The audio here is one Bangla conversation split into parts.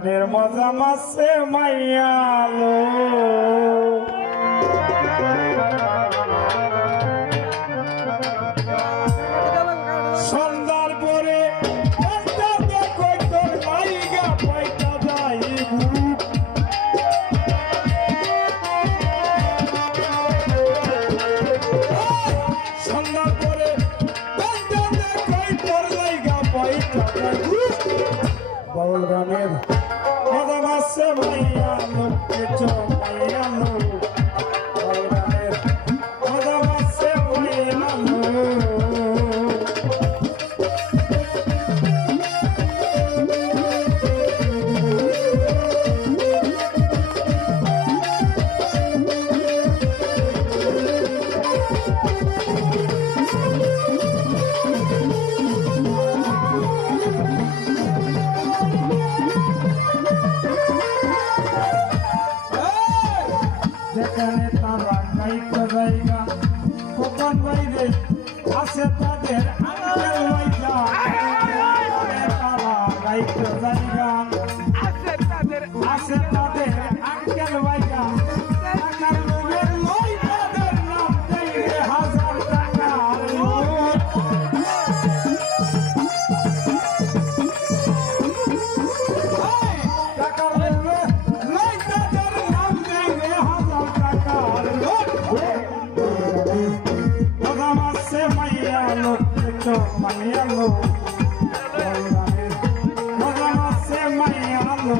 গানের মজা মাসে মাইয়ালো সন্ধ্যার পরে তোর মাইগা পয়টা যাই সন্ধ্যার পরে তোর লাইগা পয়টা যাই বাউল গানের মজা মাসে মাইয়ালো মাইয়ালো বাউল গানের মজা মাসে মাইয়ালো যেখানে তারা গাইতে জায়গা কোন বাইরে আছে তাদের আঙ্কেল ভাইজা তারা গাইতে জায়গা আছে তাদের আঙ্কেল ভাইজা টাকার লোভের লই তাদের নাম দেয় হাজার টাকার নোট টাকার লোভে লই তাদের নাম দেয় হাজার টাকার নোট মজা মাসে মাইয়ালো মাইয়ালো মজা মাসে মাইয়ালো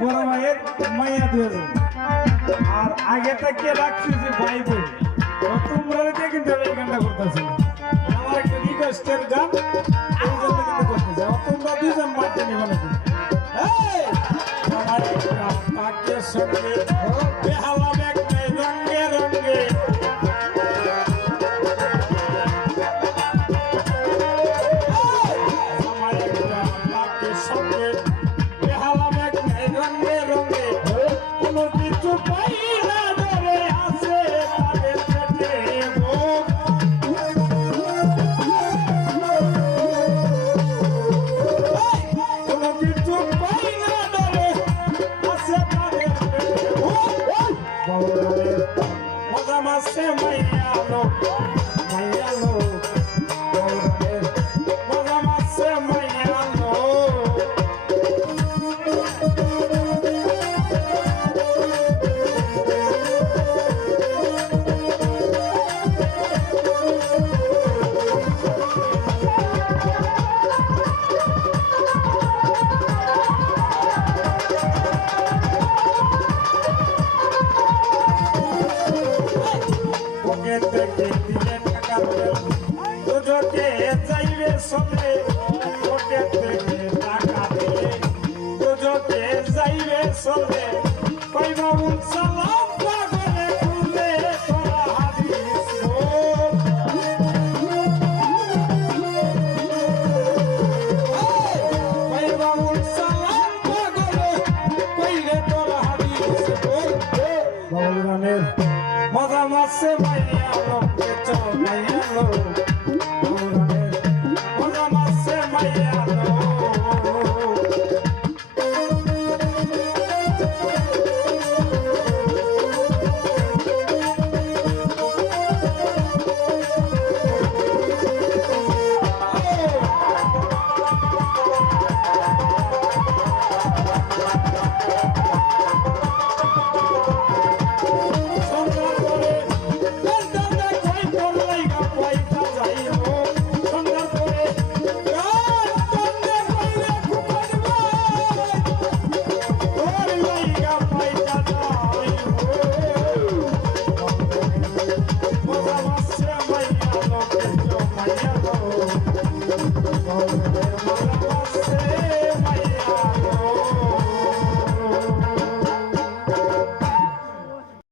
বড় মায়ের মাইয়া দিয়েছে আর আগে থেকে রাখছি যে ভাই বোন তোমরা কিন্তু এই গানটা করতেছি আমার একটা রিকোয়েস্টের গান এই জন্য কিন্তু করতেছে তোমরা দুজন মাঠে নিবে নাকি আমার পাকের সঙ্গে বেহালা ব্যাগ রঙে রঙে আমার একটা পাকের সঙ্গে রঙে রঙে কোনো কিছু পাই না ধরে আছে তাদের পেটে ভোগ কোনো কিছু পাই না ধরে আছে তাদের পেটে ভোগ মজা মাসে মাইয়ালো মাইয়ালো মজা মাসে মাইয়ালো যাইবে সবে পকেট থেকে টাকা দিলে তোজকে যাইবে সবে কইবা সালাম পাগলে খুলে তোরা হাদিস কইবা সালাম পাগলে কইলে তোরা হাদিস বাউল গানের মজা মাসে মাইয়ালো মাইয়ালো মজা মাসে মাইয়ালো Mother,